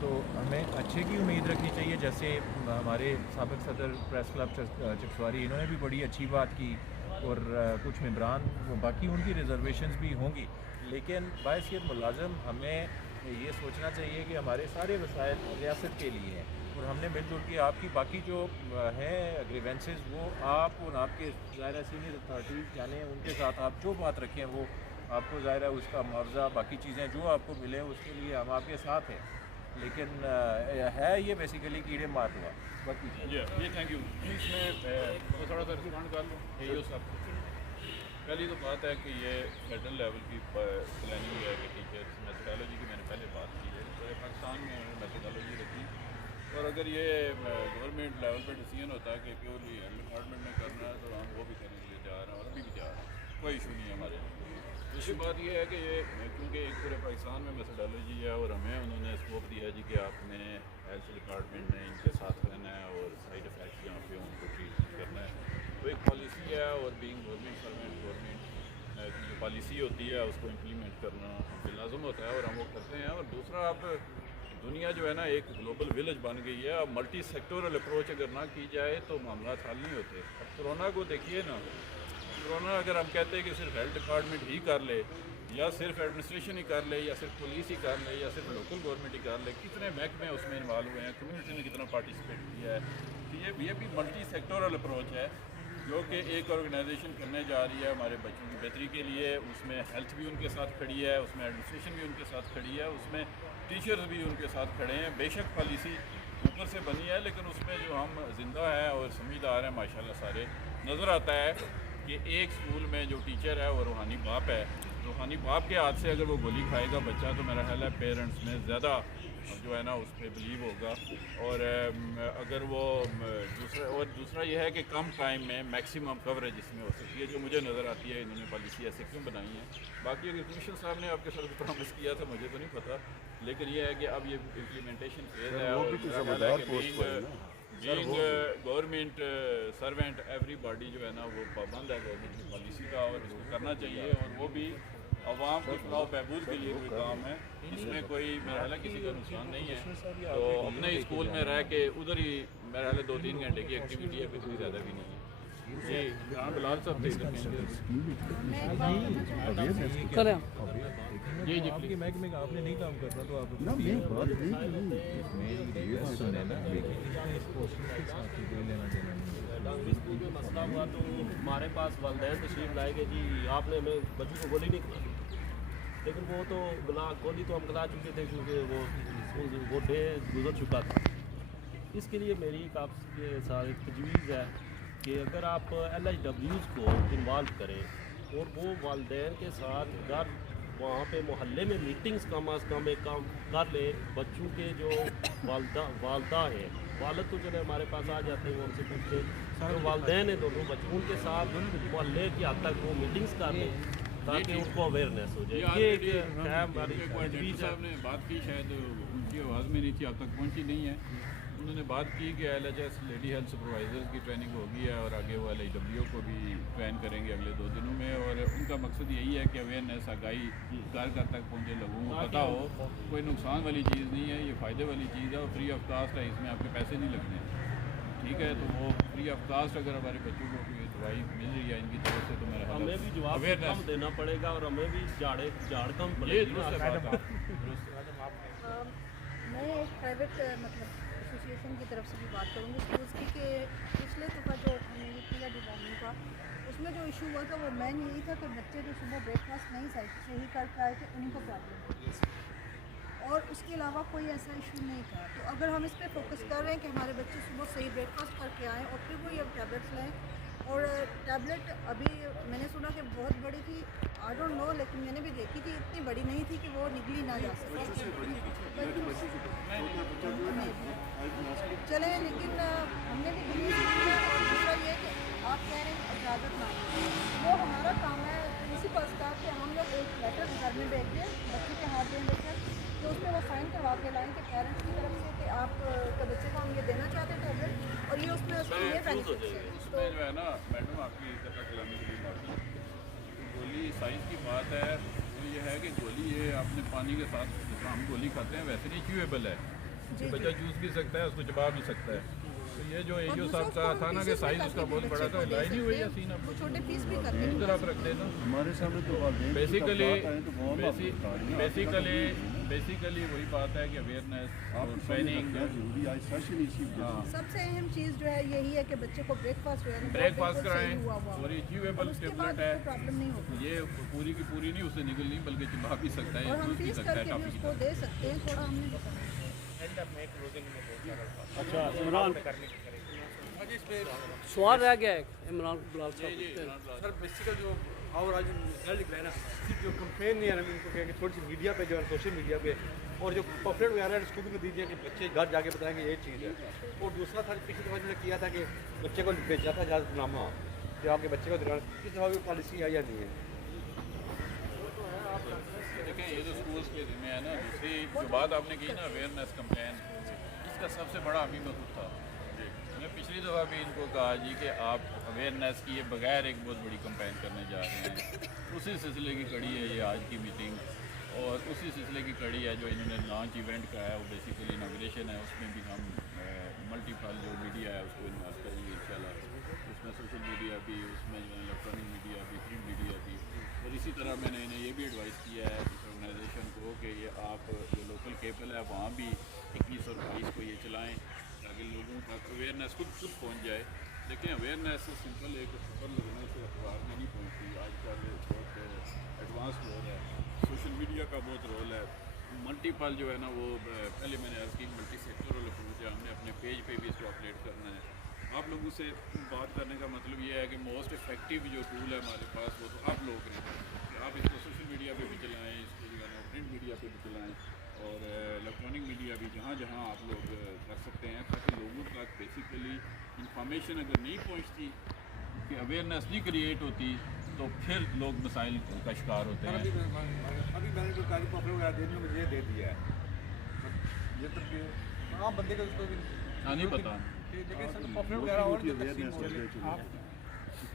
تو ہمیں اچھے کی امید رکھنی چاہیے، جیسے ہمارے سابق صدر پریس کلب چکسواری انہوں نے بھی بڑی اچھی بات کی، اور کچھ ممبران باقی ان کی ریزرویشنز بھی ہوں گی، لیکن باحثیت ملازم ہمیں کہ یہ سوچنا چاہیے کہ ہمارے سارے وسائل ریاست کے لیے ہیں اور ہم نے مل جل کے آپ کی باقی جو ہیں گریونسز وہ آپ اور آپ کے ظاہر سینئر اتھارٹیز جانے ان کے ساتھ آپ جو بات رکھیں وہ آپ کو ظاہر ہے اس کا معاوضہ باقی چیزیں جو آپ کو ملیں اس کے لیے ہم آپ کے ساتھ ہیں، لیکن ہے یہ بیسیکلی کیڑے مار ہوا باقی جی تھینک یو. اس میں تھوڑا سا رسپونڈ کر لوں یہ سب. پہلی تو بات ہے کہ یہ فیڈرل لیول کی پلاننگ ہے کہ ٹیچرس میتھڈالوجی کی میں نے پہلے بات کی ہے. پاکستان میں میتھڈالوجی رکھی اور اگر یہ گورنمنٹ لیول پہ ڈیسیجن ہوتا ہے کہ پیورلی ہیلتھ ڈپارٹمنٹ میں کرنا ہے تو ہم وہ بھی کرنے کے لیے تیار ہیں اور ابھی بھی تیار ہیں، کوئی ایشو نہیں ہے ہمارے. دوسری بات یہ ہے کہ یہ کیونکہ ایک پورے پاکستان میں میتھڈالوجی ہے اور ہمیں انہوں نے اسکوپ دیا جی کہ آپ نے ہیلتھ ڈپارٹمنٹ نے ان کے ساتھ رہنا ہے اور سائڈ افیکٹس جہاں پہ ان کو ٹریٹ کرنا ہے. تو ایک پالیسی ہے اور بینگ گورنمنٹ سروینٹ گورنمنٹ کی جو پالیسی ہوتی ہے اس کو امپلیمنٹ کرنا ہم پہ لازم ہوتا ہے اور ہم وہ کرتے ہیں. اور دوسرا آپ دنیا جو ہے نا ایک گلوبل ولیج بن گئی ہے. اب ملٹی سیکٹورل اپروچ اگر نہ کی جائے تو معاملات حل نہیں ہوتے. اب کورونا کو دیکھیے نا، کورونا اگر ہم کہتے ہیں کہ صرف ہیلتھ ڈپارٹمنٹ ہی کر لے یا صرف ایڈمنسٹریشن ہی کر لے یا صرف پولیس ہی کر لے یا صرف لوکل گورنمنٹ ہی کر لے، کتنے محکمے اس میں انوالو ہوئے ہیں، کمیونٹی نے کتنا پارٹیسپیٹ کیا ہے. تو یہ بھی ملٹی سیکٹورل اپروچ ہے جو کہ ایک آرگنائزیشن کرنے جا رہی ہے ہمارے بچوں کی بہتری کے لیے. اس میں ہیلتھ بھی ان کے ساتھ کھڑی ہے، اس میں ایڈمنسٹریشن بھی ان کے ساتھ کھڑی ہے، اس میں ٹیچرز بھی ان کے ساتھ کھڑے ہیں. بے شک پالیسی اوپر سے بنی ہے لیکن اس میں جو ہم زندہ ہیں اور سمجھدار ہیں ماشاءاللہ سارے، نظر آتا ہے کہ ایک اسکول میں جو ٹیچر ہے وہ روحانی باپ ہے. روحانی باپ کے ہاتھ سے اگر وہ گولی کھائے گا بچہ تو میرا خیال ہے پیرنٹس میں زیادہ جو ہے نا اس پہ بلیو ہوگا. اور اگر وہ دوسرا یہ ہے کہ کم ٹائم میں میکسیمم کوریج اس میں ہو سکتی ہے جو مجھے نظر آتی ہے. انہوں نے پالیسی ایسے کیوں بنائی ہے. باقی اگر کمیشن صاحب نے آپ کے ساتھ پرامس کیا تھا مجھے تو نہیں پتہ، لیکن یہ ہے کہ اب یہ امپلیمنٹیشن فیز ہے اور being government servant every body جو ہے نا وہ پابند ہے گورنمنٹ کی پالیسی کا اور اس کو کرنا چاہیے. اور وہ بھی عوام کی فلاح و بہبود کے لیے کوئی کام ہے، اس میں کوئی میرا خیال ہے کسی کا نقصان نہیں ہے. تو اپنے اسکول میں رہ کے ادھر ہی میرا خیال ہے 2-3 گھنٹے کی ایکٹیویٹی ہے، اتنی زیادہ بھی نہیں ہے. جی بلال صاحب کریں جی آپ کے محکمے کا آپ نے نہیں کام کرنا تو آپ اسکول میں مسئلہ ہوا تو ہمارے پاس والدین تشریف لائے کہ جی آپ نے ہمیں بچوں کو گولی نہیں کھلانی، لیکن وہ تو گولی تو ہم کھلا چکے تھے کیونکہ وہ ڈے گزر چکا تھا. اس کے لیے میری ایک آپ کے ساتھ ایک تجویز ہے کہ اگر آپ LHWs کو انوالو کریں اور وہ والدین کے ساتھ گھر وہاں پہ محلے میں میٹنگز کم از کم ایک کام کر لیں. بچوں کے جو والدہ ہیں، والد تو چلے ہمارے پاس آ جاتے ہیں وہ ہم سے پوچھتے ہیں، جو والدین ہیں دونوں بچوں ان کے ساتھ محلے کی حد تک وہ میٹنگز کر لیں تاکہ ان کو اویئرنیس ہو جائے. یہ ایک ہماری تجویز ہے. صاحب نے بات کی، شاید ان کی آواز میں نہیں تھی، آپ تک پہنچی نہیں ہے. انہوں نے بات کی کہ LHS لیڈی ہیلتھ سپروائزرز کی ٹریننگ ہوگی ہے اور آگے وہ LHW کو بھی ٹرین کریں گے اگلے 2 دنوں میں. اور ان کا مقصد یہی ہے کہ اویئرنیس آگاہی گھر گھر تک پہنچے، لوگوں کو پتہ ہو. کوئی نقصان والی چیز نہیں ہے، یہ فائدے والی چیز ہے اور فری آف کاسٹ ہے، اس میں آپ کے پیسے نہیں لگنے. ٹھیک ہے، تو وہ فری آف کاسٹ اگر ہمارے بچوں کو کوئی دوائی مل رہی ہے ان کی طرف سے تو میرا خیال ہمیں بھی جواب کم دینا پڑے گا اور ہمیں بھی جھاڑ کم پڑے یہ گی. درست ہے بات. میں ایک پرائیویٹ ایسوسیشن کی طرف سے بھی بات کروں گی اسکولس کی کہ پچھلے دفعہ جو ہم نے یہ کیا ڈیزائننگ کا، اس میں جو ایشو ہوا تھا وہ مین یہی تھا کہ بچے جو صبح بریک فاسٹ نہیں صحیح کر کے آئے تھے ان کو پرابلم ہوتی ہے اور اس کے علاوہ کوئی ایسا ایشو نہیں تھا. تو اگر ہم اس پہ فوکس کر رہے ہیں کہ ہمارے بچے صبح صحیح بریک فاسٹ کر کے آئیں اور پھر وہی اب ٹیبلیٹس لیں. اور ٹیبلٹ ابھی میں نے سنا کہ بہت بڑی تھی، آئی ڈونٹ نو، لیکن میں نے بھی دیکھی تھی اتنی بڑی نہیں تھی کہ وہ نگلی نہ جا سکے. چلیں لیکن ہم نے بھی بلیو کی. اور دوسرا یہ کہ آپ کہہ رہے ہیں اجازت مانگیں، وہ ہمارا کام ہے پرنسپلس کا کہ ہم لوگ ایک لیٹر گھر میں بھیج دیں بچے کے ہاتھ دیں لیٹر کہ اس میں وہ سائن کروا کے لائیں کہ پیرنٹس کی طرف سے کہ آپ کے بچے کو ہم یہ دینا چاہتے ہیں ٹیبلٹ اور یہ اس میں اس کے یہ بینیفٹس ہیں. اس میں جو ہے نا میڈم آپ کی طرح کلانے کے لیے معافی. گولی سائز کی بات ہے تو یہ ہے کہ گولی یہ اپنے پانی کے ساتھ جس طرح ہم گولی کھاتے ہیں ویسے نہیں چیویبل ہے. بچہ جوس بھی سکتا ہے، اس کو چبا بھی سکتا ہے. تو یہ جو ایجو صاحب کا تھا نا کہ سائز اس کا بہت بڑا تھا، لائی نہیں ہوئی ہے سین اب چھوٹے پیس بھی کرتے ہیں. ادھر آپ رکھ دینا. ہمارے سامنے تو بیسیکلی बेसिकली वही बात है कि अवेयरनेस और आपको ट्रेनिंग जरूरी आज सेशन इसी वजह से सबसे अहम चीज़ जो है यही है कि बच्चे को ब्रेकफास्ट जो है ना, वो ब्रेकफास्ट बिल्कुल सही कराएं हुआ हुआ हो। और अचीवेबल और उसके बाद टेबलेट है, उसको प्रॉब्लम नहीं होगी ये पूरी की पूरी नहीं उससे निकलनी बल्कि चिपा भी सकता है, और हम यूज भी फीस सकता है करके भी टॉफी की उसको तरह। दे सकते हैं, थोड़ा हमने बताया। अच्छा इमरान सवाल रह गया है इमरान बिलाल साहब। सर बेसिकल जो और आज निकल रहा है ना, सिर्फ जो कंपेन नहीं है ना, इनको कहें कि थोड़ी सी मीडिया पे जो है सोशल मीडिया पे और जो पॉपुलर वगैरह है स्कूल में दीजिए कि बच्चे घर जाके बताएंगे ये चीज़ है। और दूसरा था पिछली दफ़ा जो किया था कि बच्चे को भेजा था इजाज़तनामा जो आपके बच्चे को दिलाना, इस दफ़ा भी पॉलिसी आई या नहीं है? देखें ये तो स्कूल्स के जिम्मे है ना। दूसरी जो बात आपने की ना अवेयरनेस कैंपेन, इसका सबसे बड़ा अभी मैं खुद था। मैं पिछली दफ़ा भी इनको कहा जी कि आप अवेयरनेस किए बगैर एक बहुत बड़ी कैंपेन करने जा रहे हैं। उसी सिलसिले की कड़ी है ये आज की मीटिंग, और उसी सिलसिले की कड़ी है जो इन्होंने लॉन्च इवेंट का है, वो बेसिकली इनाग्रेशन है। उसमें भी हम मल्टीपल जो मीडिया है उसको इन्वॉल्व करेंगे इंशाल्लाह। उसमें सोशल मीडिया भी, उसमें जो है इलेक्ट्रॉनिक मीडिया भी, प्रिंट मीडिया भी। और इसी तरह मैंने इन्हें ये भी एडवाइस किया है इस ऑर्गेनाइजेशन को कि ये आप जो लोकल केबल है वहाँ भी 21 और 22 को ये चलाएँ ताकि लोगों तक अवेयरनेस खुद पहुँच जाए। लेकिन अवेयरनेस सिंपल एक खबर लगने से अखबार में नहीं पहुँचती। आजकल बहुत एडवांस दौर है, सोशल मीडिया का बहुत रोल है। मल्टीपल जो है ना वो पहले मैंने अर्ज़ की मल्टी सेक्टरल अप्रोच है, हमने अपने पेज पे भी इसको अपडेट करना है। आप लोगों से बात करने का मतलब ये है कि मोस्ट इफेक्टिव जो टूल है हमारे पास वो तो आप लोग हैं कि आप इसको सोशल मीडिया पे भी चलाएँ, इसको जो है ना प्रिंट मीडिया पे भी चलाएँ और इलेक्ट्रॉनिक मीडिया भी जहाँ जहाँ आप लोग कर सकते हैं, ताकि लोगों तक बेसिकली इंफॉर्मेशन अगर नहीं पहुँचती, कि अवेयरनेस नहीं क्रिएट होती, तो फिर लोग मसाइल का शिकार होते हैं। अभी मैंने जो कागज पॉपुलर वगैरह देने को मुझे दे दिया है, ये तो आम बंदे को उसको भी हाँ नहीं पता। लेकिन सर पॉपुलर वगैरह और जो तकसीम हो रही है आप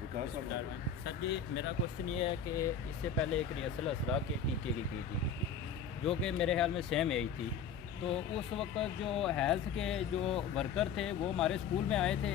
विकास सर जी मेरा क्वेश्चन ये है कि इससे पहले एक रिहर्सल असरा के टीके की थी जो कि मेरे ख्याल में सेम एज थी। तो उस वक्त जो हेल्थ के जो वर्कर थे वो हमारे स्कूल में आए थे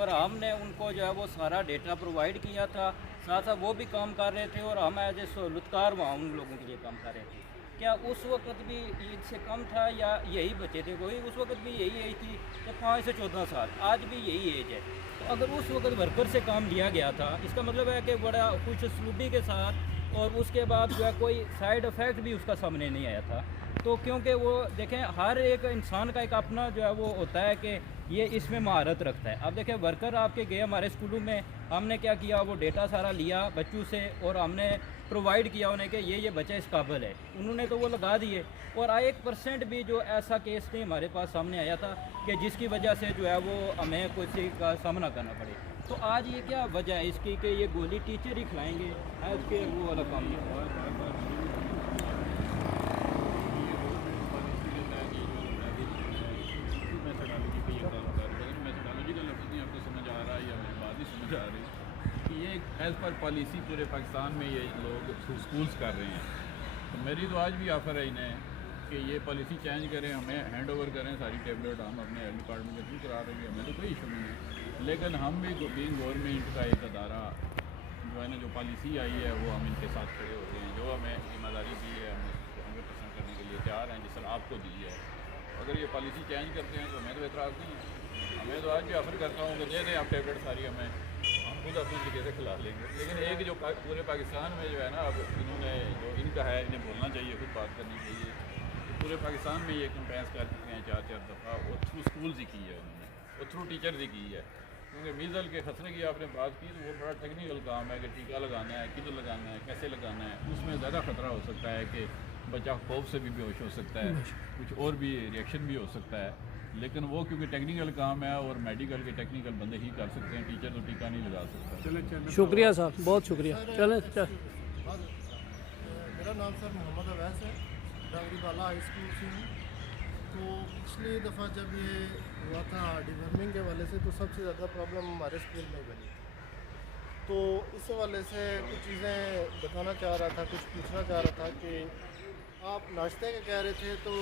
और हमने उनको जो है वो सारा डेटा प्रोवाइड किया था, साथ साथ वो भी काम कर रहे थे और हम एज ए सहूलतकार वहाँ उन लोगों के लिए काम कर रहे थे। क्या उस वक्त भी इससे कम था या यही बच्चे थे? कोई उस वक्त भी यही एज थी कि 5 से 14 साल, आज भी यही एज है। तो अगर उस वक्त वर्कर से काम लिया गया था, इसका मतलब है कि बड़ा खुश सलूबी के साथ और उसके बाद जो है कोई साइड इफ़ेक्ट भी उसका सामने नहीं आया था। तो क्योंकि वो देखें हर एक इंसान का एक अपना जो है वो होता है कि ये इसमें महारत रखता है। अब देखें वर्कर आपके गए हमारे स्कूलों में, हमने क्या किया वो डेटा सारा लिया बच्चों से और हमने प्रोवाइड किया उन्हें कि ये बच्चा इस काबिल है, उन्होंने तो वो लगा दिए और 1% भी जो ऐसा केस नहीं हमारे पास सामने आया था कि जिसकी वजह से जो है वो हमें किसी का सामना करना पड़े। तो आज ये क्या वजह है इसकी कि ये गोली टीचर ही खिलाएंगे, आज के वो वाला काम नहीं हुआ। जा रही कि ये एज़ पर पॉलिसी पूरे पाकिस्तान में ये लोग स्कूल्स कर रहे हैं। तो मेरी तो आज भी ऑफ़र है इन्हें कि ये पॉलिसी चेंज करें, हमें हैंड ओवर करें सारी टेबलेट, हम अपने हेल्थ डिपार्टमेंट के थ्रू करा रहे हैं, हमें तो कोई इशू नहीं है। लेकिन हम भी बीइंग गवर्नमेंट का एक अदारा जो है ना, जो पॉलिसी आई है वो हम इनके साथ खड़े हो गए हैं। जो हमें ज़िम्मेदारी दी है हम उसको 100% करने के लिए तैयार हैं, जिस तरह आपको दी है। अगर ये पॉलिसी चेंज करते हैं तो हमें तो एतराज़ नहीं है। हमें तो आज भी ऑफ़र करता हूँ कि दे दें आप टेबलेट सारी, हमें हम खुद अपनी तरीके से खिला लेंगे। लेकिन एक जो पूरे पाकिस्तान में जो है ना, अब इन्होंने जो इनका है इन्हें बोलना चाहिए, खुद बात करनी चाहिए। तो पूरे पाकिस्तान में ये कंपेंस कर चुके हैं 4-4 दफ़ा, और थ्रू स्कूल्स ही की है उन्होंने, और थ्रू टीचर्स ही की है। क्योंकि मीज़ल के खतरे की आपने बात की तो वो बड़ा टेक्निकल काम है कि टीका लगाना है, किधर लगाना है, कैसे लगाना है। उसमें ज़्यादा ख़तरा हो सकता है कि बच्चा खौफ से भी बेहोश हो सकता है, कुछ और भी रिएक्शन भी हो सकता है। लेकिन वो क्योंकि टेक्निकल काम है और मेडिकल के टेक्निकल बंदे ही कर सकते हैं, टीचर तो टीका नहीं लगा सकता। शुक्रिया साहब, बहुत शुक्रिया। चलें मेरा नाम सर मोहम्मद अवैस है, डांगरी बाला हाई स्कूल से हूँ। तो पिछली दफ़ा जब ये हुआ था डिवर्मिंग के वाले से, तो सबसे ज़्यादा प्रॉब्लम हमारे स्कूल में बनी। तो इस हवाले से कुछ चीज़ें बताना चाह रहा था, कुछ पूछना चाह रहा था कि आप नाश्ते के कह रहे थे, तो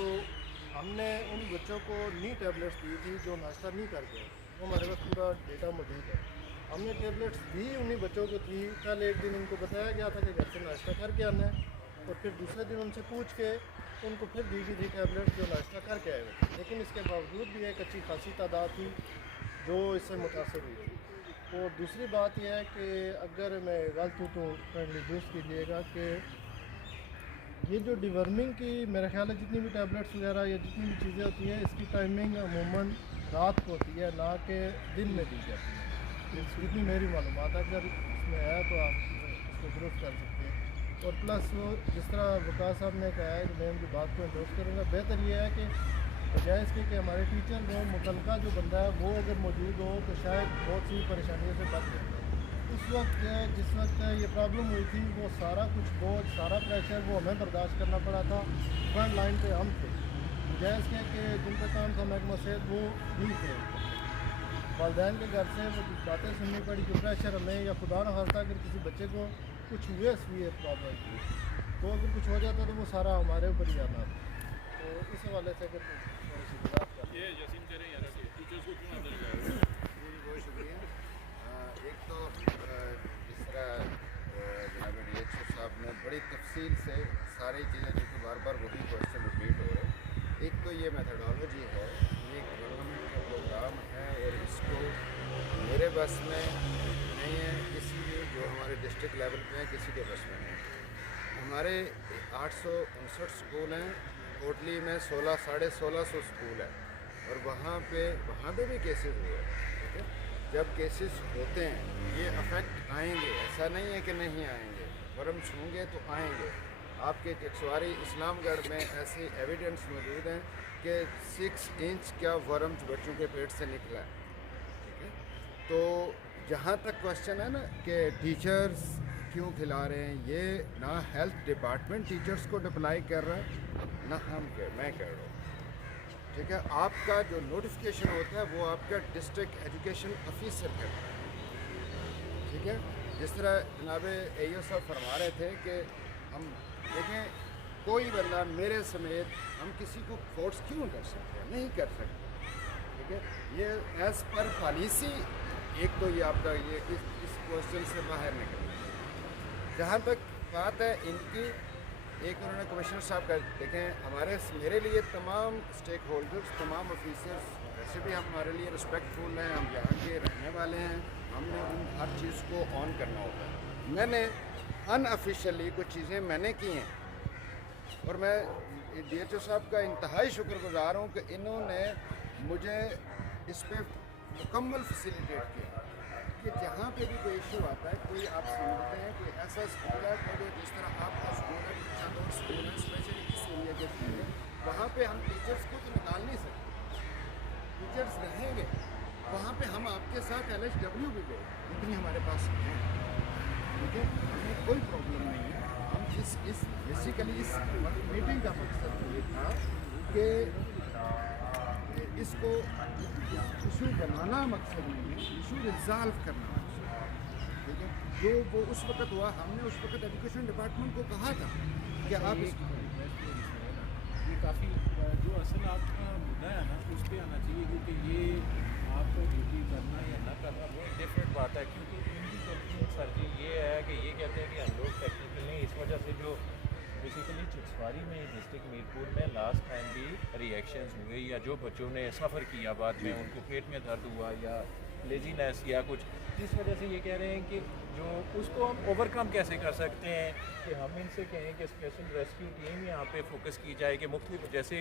हमने उन बच्चों को नी टैबलेट्स दी थी जो नाश्ता नहीं कर गए। वो हमारे पास पूरा डेटा मौजूद है। हमने टैबलेट्स दी उन्हीं बच्चों को थी। कल एक दिन इनको बताया गया था कि घर से नाश्ता करके आना है, और फिर दूसरे दिन उनसे पूछ के उनको फिर दी गई थी टैबलेट जो नाश्ता करके आए हुए थे, लेकिन इसके बावजूद भी एक अच्छी खासी तादाद थी जो इससे मुतासर हुई थी। और दूसरी बात यह है कि अगर मैं गलत हूँ तो काइंडली दुरुस्त कीजिएगा कि ये जो डिवर्मिंग की मेरा ख्याल है जितनी भी टैबलेट्स वगैरह या जितनी भी चीज़ें होती हैं इसकी टाइमिंग अमूमन रात को होती है, ना कि दिन में दी जाती है। जितनी मेरी मालूमात है, अगर इसमें है तो आप इसको दुरुस्त कर सकते हैं। और प्लस वो जिस तरह वकास साहब ने कहा है कि मैं उनकी बात को एंडोर्स करूँगा, बेहतर ये है कि बजाय इसके कि हमारे टीचर जो मुतलका जो बंदा है वो अगर मौजूद हो तो शायद बहुत सी परेशानियों से बच जाए। उस वक्त जिस वक्त ये प्रॉब्लम हुई थी वो सारा कुछ बोझ, सारा प्रेशर वो हमें बर्दाश्त करना पड़ा था। फ्रंट लाइन पे हम थे, बजाय इसके कि जिन पे काम था महकमा सेहत वो नहीं थे। वालिदैन के घर से वो बातें सुननी पड़ी, जो प्रेशर हमें, या खुदा न खास्ता अगर किसी बच्चे को कुछ हुए प्रॉब्लम तो अगर कुछ हो जाता तो वो सारा हमारे ऊपर ही आना था। तो इस हवाले से अगर थोड़ी सी गुजारिश ये यकीन करें यार कि टीचर्स को क्यों अंदर जाए। बहुत शुक्रिया। एक तो जिस तरह जनाब DHO साहब ने बड़ी तफसील से सारी चीज़ें जो कि बार बार वही क्वेश्चन रिपीट हो रहे हैं, एक तो ये मेथडोलॉजी है, ये गवर्नमेंट का प्रोग्राम है और इसको मेरे बस में नहीं है, किसी भी जो हमारे डिस्ट्रिक्ट लेवल पे हैं किसी के बस में नहीं। हमारे 859 स्कूल हैं, कोटली में 1600 स्कूल है और वहाँ पे भी केसेस हुए हैं। ठीक है, जब केसेस होते हैं ये अफेक्ट आएंगे, ऐसा नहीं है कि नहीं आएंगे, वर्म्स होंगे तो आएंगे। आपके चकसवारी इस्लामगढ़ में ऐसे एविडेंस मौजूद हैं कि 6 इंच का वर्म्स बच्चों के पेट से निकला है। ठीक है, तो जहाँ तक क्वेश्चन है ना कि टीचर्स क्यों खिला रहे हैं, ये ना हेल्थ डिपार्टमेंट टीचर्स को अप्लाई कर रहा है ना मैं कह रहा हूँ। ठीक है, आपका जो नोटिफिकेशन होता है वो आपका डिस्ट्रिक्ट एजुकेशन ऑफिसर करता है। ठीक है, जिस तरह जनाब AO साहब फरमा रहे थे कि हम देखें कोई बंदा मेरे समेत हम किसी को फोर्स क्यों कर सकते हैं, नहीं कर सकते। ठीक है, ये एज़ पर पॉलिसी एक तो ये आपका ये इस क्वेश्चन से बाहर निकल। जहाँ तक बात है इनकी, एक उन्होंने कमिश्नर साहब का देखें, मेरे लिए तमाम स्टेक होल्डर्स, तमाम ऑफिसर्स वैसे भी हमारे लिए रिस्पेक्टफुल हैं, हम यहाँ के रहने वाले हैं, हमने उन हर चीज़ को ऑन करना होता है। मैंने अनऑफिशियली कुछ चीज़ें मैंने की हैं और मैं DHO साहब का इंतहाई शुक्रगुजार हूँ कि इन्होंने मुझे इस पर मुकम्मल फैसिलिटेट किया कि जहाँ पे भी कोई इशू आता है, कोई आप समझते हैं कि ऐसा स्कूल है कोई जिस तरह आपका स्कूल है, चादर स्कूल है, स्पेशली इस एरिया के स्कूल है, वहाँ पे हम टीचर्स को तो निकाल नहीं सकते, टीचर्स रहेंगे वहाँ पे। हम आपके साथ LHW भी गए, इतनी हमारे पास हैं। ठीक है, हमें कोई प्रॉब्लम नहीं है। हम इस बेसिकली इस मीटिंग का मकसद ये था कि इसको इशू बनाना मकसद नहीं है, इशू रिजॉल्व करना मकसद है। ठीक है, जो वो उस वक्त हुआ, हमने उस वक्त एजुकेशन डिपार्टमेंट को कहा था कि आप ये काफ़ी जो असल आपका मुद्दा है ना उस पर आना चाहिए, क्योंकि ये आपको ड्यूटी करना या ना करना वो डिफरेंट बात है। क्योंकि इनकी कंप्लेंट सर जी ये है कि ये कहते हैं कि हम लोग टेक्निकल नहीं, इस वजह से जो बेसिकली चकसवारी में डिस्ट्रिक्ट मीरपुर में लास्ट टाइम भी रिएक्शंस हुए, या जो बच्चों ने सफ़र किया बाद में उनको पेट में दर्द हुआ या लेजीनेस या कुछ, जिस वजह से ये कह रहे हैं कि जो उसको हम ओवरकम कैसे कर सकते हैं, कि हम इनसे कहें कि स्पेशल रेस्क्यू टीम यहाँ पे फोकस की जाए कि मुख्तलिफ जैसे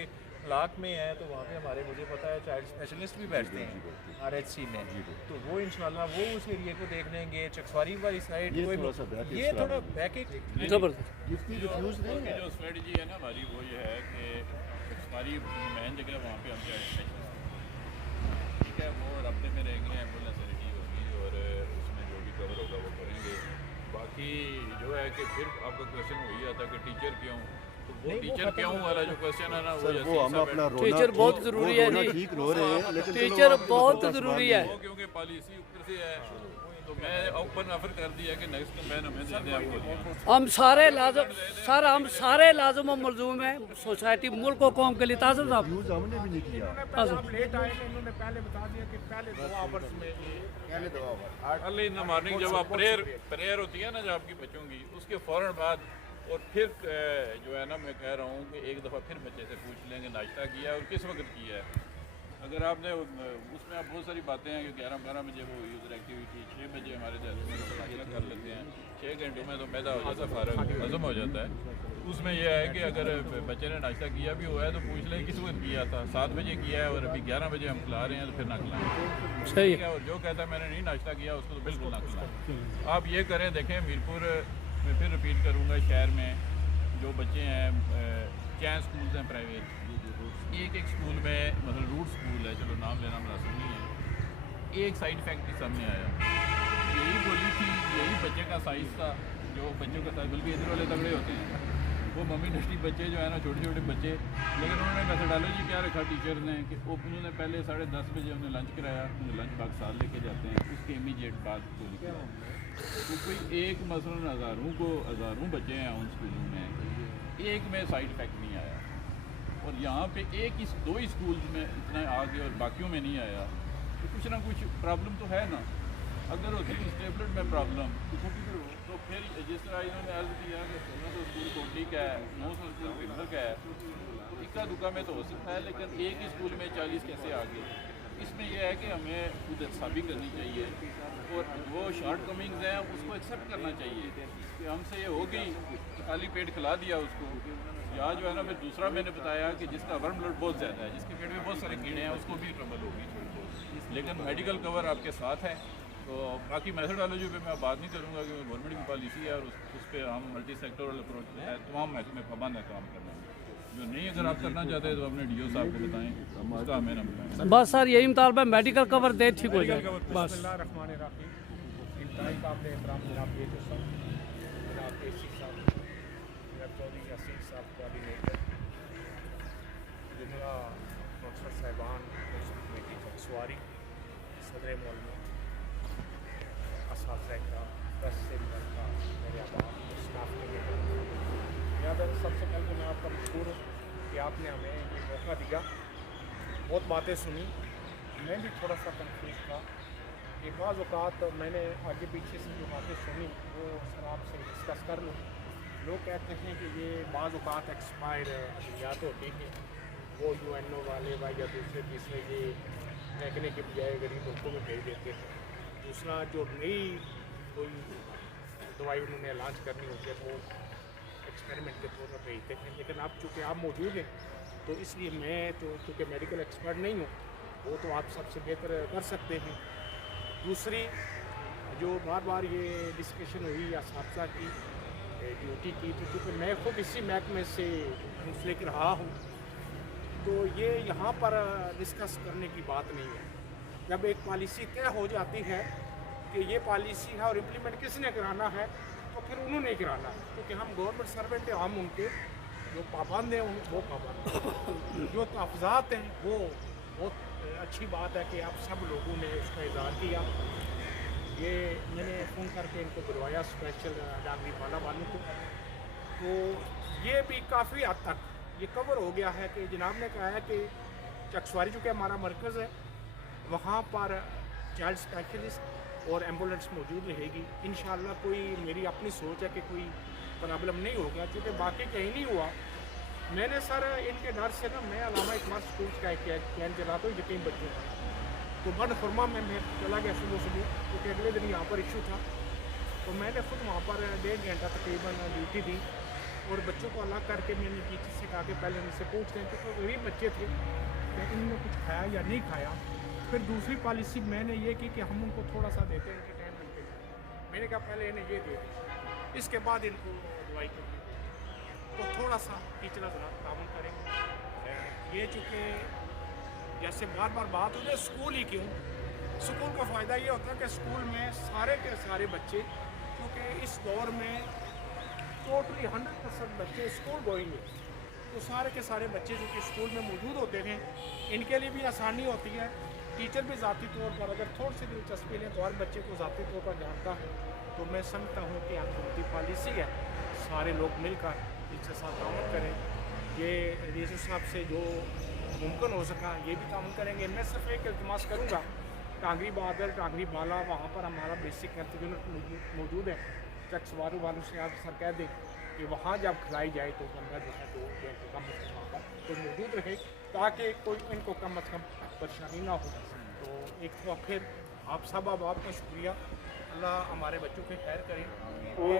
लाख में है तो वहाँ पे हमारे मुझे पता है चाइल्ड स्पेशलिस्ट भी बैठते हैं RHC में, तो वो इंशाल्लाह वो उस एरिया को देख लेंगे। चकसवारी वाली साइड ये थोड़ा पैकेज जो स्ट्रेटजी है ना हमारी वो ये है कि चकसवारी मेन जगह वहाँ पे हम चाइल्ड स्पेशलिस्ट, ठीक है, वो रब्ते में रहेंगे, एम्बुलेंस रेडी होगी और उसमें जो भी कवर होगा वो करेंगे। बाकी जो है कि फिर आपका क्वेश्चन वही आता है कि टीचर क्यों, तो वो टीचर क्यों वाला जो क्वेश्चन है ना वो हम अपना टीचर बहुत ज़रूरी है जी, ठीक रो रहे हैं, लेकिन टीचर बहुत ज़रूरी है। वो क्योंकि पॉलिसी ऊपर से है तो मैं ओपन ऑफर कर दिया कि नेक्स्ट कैंपेन हमें दे दें आपको। हम सारे लाजम सर, हम सारे लाजम और मलजूम हैं सोसाइटी, मुल्क और कौम के लिए। ताज़र साहब हमने भी नहीं किया, आप लेट आए, इन्होंने पहले बता दिया कि पहले 2 आवर्स में पहले 2 hour early in the morning जब आप प्रेयर होती है ना जो आपकी बच्चों की, उसके फ़ौरन बाद اور پھر جو ہے نا میں کہہ رہا ہوں کہ ایک دفعہ پھر بچے سے پوچھ لیں کہ ناشتہ کیا ہے اور کس وقت کیا ہے. اگر آپ نے اس میں آپ بہت ساری باتیں ہیں کہ 11-12 بجے وہ یوزر ایکٹیویٹی 6 بجے ہمارے ناشتہ کر لیتے ہیں. 6 گھنٹوں میں تو پیدا ہو جاتا ہے, فارغ ہضم ہو جاتا ہے. اس میں یہ ہے کہ اگر بچے نے ناشتہ کیا بھی ہوا ہے تو پوچھ لیں کس وقت کیا تھا. 7 بجے کیا ہے اور ابھی 11 بجے ہم کھلا رہے ہیں تو پھر نہ کھلائیں. صحیح ہے. اور جو کہتا ہے میں نے نہیں ناشتہ کیا اس کو تو بالکل نہ کھلائیں. آپ یہ کریں, دیکھیں میرپور میں پھر رپیٹ کروں گا, شہر میں جو بچے ہیں چین سکولز ہیں پرائیویٹ, ایک اسکول میں مثلا روٹ سکول ہے, چلو نام لینا مناسب نہیں ہے, ایک سائڈ افیکٹ بھی سامنے آیا. یہی بولی تھی, یہی بچے کا سائز تھا, جو بچوں کا سائز, بلکہ ادھر والے تگڑے ہوتے ہیں وہ ممی ڈسٹی بچے جو ہے نا, چھوٹے چھوٹے بچے. لیکن انہوں نے میتھڈالوجی کیا رکھا ٹیچرز نے کہ انہوں نے پہلے 10:30 بجے انہیں لنچ کرایا, انہیں لنچ باکس ساتھ لے کے جاتے ہیں, اس کے امیجیٹ بعد گولی کرایا. تو کوئی ایک مثلاً ہزاروں بچے ہیں ان اسکولوں میں, ایک میں سائڈ افیکٹ نہیں آیا. اور یہاں پہ دو ہی اسکولز میں اتنا آ گیا اور باقیوں میں نہیں آیا, تو کچھ نہ کچھ پرابلم تو ہے نا. اگر ہوتی اسٹیبلڈ میں پرابلم تو پھر جس طرح انہوں نے عرض کیا کہ 1600 اسکول کوٹلی کا ہے, 900 اسکول پنگل کا ہے, تو اکا دکا میں تو ہو سکتا ہے, لیکن ایک ہی اسکول میں 40 کیسے آ گئے. اس میں یہ ہے کہ ہمیں خود احتسابی کرنی چاہیے اور وہ شارٹ کمنگز ہیں اس کو ایکسیپٹ کرنا چاہیے کہ ہم سے یہ ہو گئی, خالی پیٹ کھلا دیا اس کو. یا جو ہے نا پھر دوسرا میں نے بتایا کہ جس کا ورم لوڈ بہت زیادہ ہے, جس کے پیٹ میں بہت سارے کیڑے ہیں, اس کو بھی ٹربل ہوگی تھوڑی بہت, لیکن میڈیکل کور آپ کے ساتھ ہے. تو باقی میتھڈالوجی پہ میں بات نہیں کروں گا کہ گورنمنٹ کی پالیسی ہے اور اس پہ ہم ملٹی سیکٹورل اپروچ ہے, تمام محکمے پابند ہے کام کرنے میں. جو نہیں اگر آپ کرنا چاہتے تو اپنے ڈی او صاحب کو بتائیں, اس کا ہمیں نہ بتائیں. بس سر یہی مطالبہ ہے, میڈیکل کور دے ٹھیک ہو جائے بس. بسم اللہ الرحمن الرحیم. انتہائی قابل احترام جناب یہ جو سب جناب کے سی صاحب, جناب چودھری یاسین صاحب کوآرڈینیٹر, جملہ کونسلر صاحبان, کمیٹی چکسواری, صدر مولوی, اساتذہ اکرام, پریس سے کا میرے احباب, اسٹاف کے لیے لہٰذا سب سے پہلے میں آپ کا مشکور ہوں کہ آپ نے ہمیں یہ موقع دیا. بہت باتیں سنی, میں بھی تھوڑا سا کنفیوز تھا کہ بعض اوقات میں نے آگے پیچھے سے جو باتیں سنی وہ سر آپ سے ڈسکس کر لوں. لوگ کہتے ہیں کہ یہ بعض اوقات ایکسپائر ادویات ہوتی ہیں, وہ UNO والے یا دوسرے تیسرے یہ پھینکنے کے بجائے غریب ملکوں میں بھیج دیتے ہیں. دوسرا جو نئی کوئی دوائی انہوں نے لانچ کرنی ہوتی ہے تو وہ ایکسپیریمنٹ کے طور پر بھیجتے ہیں. لیکن اب چونکہ آپ موجود ہیں تو اس لیے میں تو چونکہ میڈیکل ایکسپرٹ نہیں ہوں, وہ تو آپ سب سے بہتر کر سکتے ہیں. دوسری جو بار بار یہ ڈسکشن ہوئی اساتذہ کی ڈیوٹی کی, تو چونکہ میں خود اسی محکمے سے منسلک رہا ہوں تو یہ یہاں پر ڈسکس کرنے کی بات نہیں ہے. جب ایک پالیسی طے ہو جاتی ہے کہ یہ پالیسی ہے اور امپلیمنٹ کس نے کرانا ہے تو پھر انہوں نے کرانا ہے, کیونکہ ہم گورنمنٹ سروینٹ ہیں, ہم ان کے جو پابند ہیں وہ پابند ہیں. جو تحفظات ہیں وہ بہت اچھی بات ہے کہ آپ سب لوگوں نے اس کا اظہار کیا. یہ میں نے فون کر کے ان کو بلوایا اسپیشل ڈانگری بالا والوں کو, تو یہ بھی کافی حد تک یہ کور ہو گیا ہے کہ جناب نے کہا ہے کہ چکسواری جو کہ ہمارا مرکز ہے وہاں پر چائلڈ اسپیشلسٹ اور ایمبولینس موجود رہے گی. انشاءاللہ کوئی میری اپنی سوچ ہے کہ کوئی پرابلم نہیں ہوگا, چونکہ باقی کہیں نہیں ہوا. میں نے سر ان کے ڈر سے نا میں علامہ اقبال اسکولس کا ایک کین چلاتا ہوں یتیم بچوں کا, تو بڑ خرما میں چلا گیا صبح کیونکہ اگلے دن یہاں پر ایشو تھا. تو میں نے خود وہاں پر 1.5 گھنٹہ تقریباً ڈیوٹی دی اور بچوں کو الگ کر کے میں نے ٹیچر سے کہا کہ پہلے ان سے پوچھتے ہیں کیونکہ غریب بچے تھے کہ انہوں نے کچھ کھایا یا نہیں کھایا. پھر دوسری پالیسی میں نے یہ کی کہ ہم ان کو تھوڑا سا دیتے ہیں انٹرٹینمنٹ کے لیے. میں نے کہا پہلے انہیں یہ دے دیں, اس کے بعد ان کو دوائی کریں, تو تھوڑا سا ٹیچر حضرات تعاون کریں گے. یہ چونکہ جیسے بار بار بات ہوتی ہے اسکول ہی کیوں, اسکول کا فائدہ یہ ہوتا ہے کہ اسکول میں سارے کے سارے بچے, کیونکہ اس دور میں ٹوٹلی 100% بچے اسکول گوئنگ ہیں, تو سارے کے سارے بچے جو کہ اسکول میں موجود ہوتے ہیں ان کے لیے بھی آسانی ہوتی ہے. ٹیچر بھی ذاتی طور پر اگر تھوڑی سی دلچسپی لیں تو ہر بچے کو ذاتی طور پر جانتا ہے. تو میں سمجھتا ہوں کہ حکومتی پالیسی ہے, سارے لوگ مل کر اس کے ساتھ تعاون کریں. یہ ریاض صاحب سے جو ممکن ہو سکا یہ بھی تعاون کریں گے. میں صرف ایک التماس کروں گا, ٹانگری بہادر, ٹانگری بالا, وہاں پر ہمارا بیسک ہیلتھ یونٹ موجود ہے. چکسوارو والوں سے آپ سر کہہ دیں कि वहाँ जब खिलाई जाए तो बंदा जो है तो कम अज़ कम वहाँ पर तो मौजूद रहे ताकि कोई इनको कम अज़ कम परेशानी ना हो। तो एक बार फिर आप सब आपका शुक्रिया, अल्लाह हमारे बच्चों के खैर करे। ये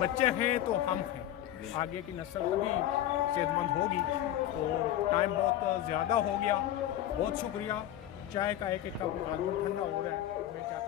बच्चे हैं तो हम हैं, आगे की नस्ल कभी सेहतमंद होगी। तो टाइम बहुत ज़्यादा हो गया, बहुत शुक्रिया। चाय का एक कप ठंडा हो रहा है, मैं चाहता